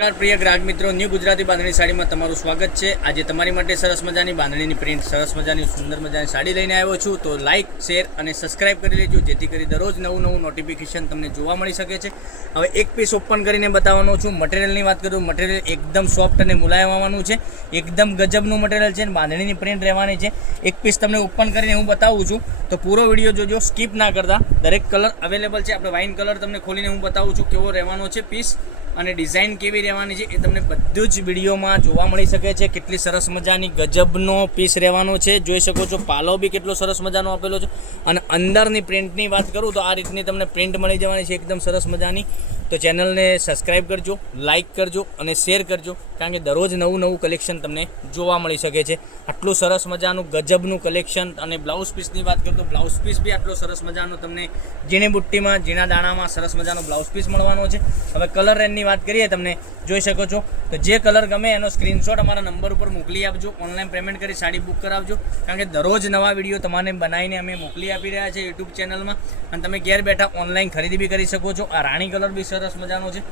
પ્રિય ગ્રાહક મિત્રો, ન્યૂ ગુજરાતી બાંધણી સાડીમાં તમારું સ્વાગત છે। આજે તમારી માટે સરસ મજાની બાંધણીની પ્રિન્ટ, સરસ મજાની સુંદર મજાની સાડી લઈને આવ્યો છું। તો લાઇક, શેર અને સબસ્ક્રાઇબ કરી લેજો, જેથી કરી દરરોજ નવું નોટિફિકેશન તમને જોવા મળી શકે છે। હવે એક પીસ ઓપન કરીને બતાવવાનો છું। મટીરિયલની વાત કરું, મટીરિયલ એકદમ સોફ્ટ અને મુલાયમ આવવાનું છે, એકદમ ગજબનું મટીરિયલ છે, બાંધણીની પ્રિન્ટ રહેવાની છે। એક પીસ તમને ઓપન કરીને હું બતાવું છું, તો પૂરો વિડીયો જોજો, સ્કીપ ના કરતા। દરેક કલર અવેલેબલ છે। આપણે વાઇન કલર તમને ખોલીને હું બતાવું છું કેવો રહેવાનો છે પીસ અને ડિઝાઇન કેવી રહેવાની છે એ તમને બધું જ વિડીયોમાં જોવા મળી શકે છે। કેટલી સરસ મજાની ગજબનો પીસ રહેવાનો છે, જોઈ શકો છો। પાલો બી કેટલો સરસ મજાનો આપેલો છે અને અંદરની પ્રિન્ટની વાત કરું તો આ રીતની તમને પ્રિન્ટ મળી જવાની છે, એકદમ સરસ મજાની। તો ચેનલને સબસ્ક્રાઈબ કરજો, લાઇક કરજો અને શેર કરજો, કારણ કે દરરોજ નવું કલેક્શન તમને જોવા મળી શકે છે। આટલું સરસ મજાનું ગજબનું કલેક્શન। અને બ્લાઉઝ પીસની વાત કરું તો બ્લાઉઝ પીસ બી આટલો સરસ મજાનો તમને ઝીણી બુટ્ટીમાં, ઝીણા દાણામાં સરસ મજાનો બ્લાઉઝ પીસ મળવાનો છે। હવે કલર રેન્જની વાત કરીએ, તમને જોઈ શકો છો, તો જે કલર ગમે એનો સ્ક્રીનશોટ અમારા નંબર ઉપર મોકલી આપજો, ઓનલાઈન પેમેન્ટ કરી સાડી બુક કરાવજો, કારણ કે દરરોજ નવા વિડીયો તમારે બનાવીને અમે મોકલી આપી રહ્યા છે યુટ્યુબ ચેનલમાં, અને તમે ઘેર બેઠા ઓનલાઈન ખરીદી બી કરી શકો છો। આ રાણી કલર બી સરસ મજાનો છે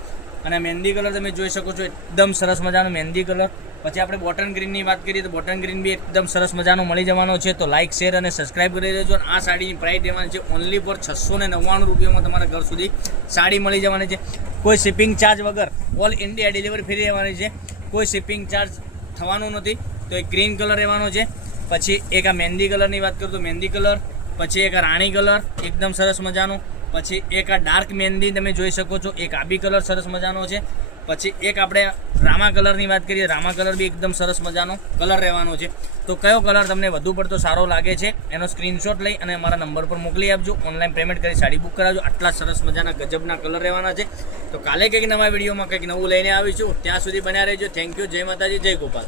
અને મહેંદી કલર તમે જોઈ શકો છો, એકદમ સરસ મજાનો મહેંદી કલર। પછી આપણે બોટન ગ્રીનની વાત કરીએ તો બોટન ગ્રીન બી એકદમ સરસ મજાનો મળી જવાનો છે। તો લાઇક, શેર અને સબસ્ક્રાઈબ કરી દેજો। અને આ સાડીની પ્રાઇસ રહેવાની છે ઓનલી ફોર 699 રૂપિયામાં તમારા ઘર સુધી સાડી મળી જવાની છે। કોઈ શિપિંગ ચાર્જ વગર ઓલ ઇન્ડિયા ડિલિવરી ફ્રી રહેવાની છે, કોઈ શિપિંગ ચાર્જ થવાનું નથી। તો એક ગ્રીન કલર રહેવાનો છે, પછી એક આ મહેંદી કલરની વાત કરું તો મહેંદી કલર, પછી એક આ રાણી કલર એકદમ સરસ મજાનો, પછી એક આ ડાર્ક મહેંદી તમે જોઈ શકો છો, એક આબી કલર સરસ મજાનો છે, પછી એક આપણે રામા કલરની વાત કરીએ, રામા કલર બી એકદમ સરસ મજાનો કલર રહેવાનો છે। તો કયો કલર તમને વધુ પડતો સારો લાગે છે એનો સ્ક્રીનશોટ લઈ અને અમારા નંબર પર મોકલી આપજો, ઓનલાઈન પેમેન્ટ કરી સાડી બુક કરાવજો। આટલા સરસ મજાના ગજબના કલર રહેવાના છે। તો કાલે કંઈક નવા વિડીયોમાં કંઈક નવું લઈને આવીશું, ત્યાં સુધી બન્યા રહેજો। થેન્ક યુ, જય માતાજી, જય ગોપાલ।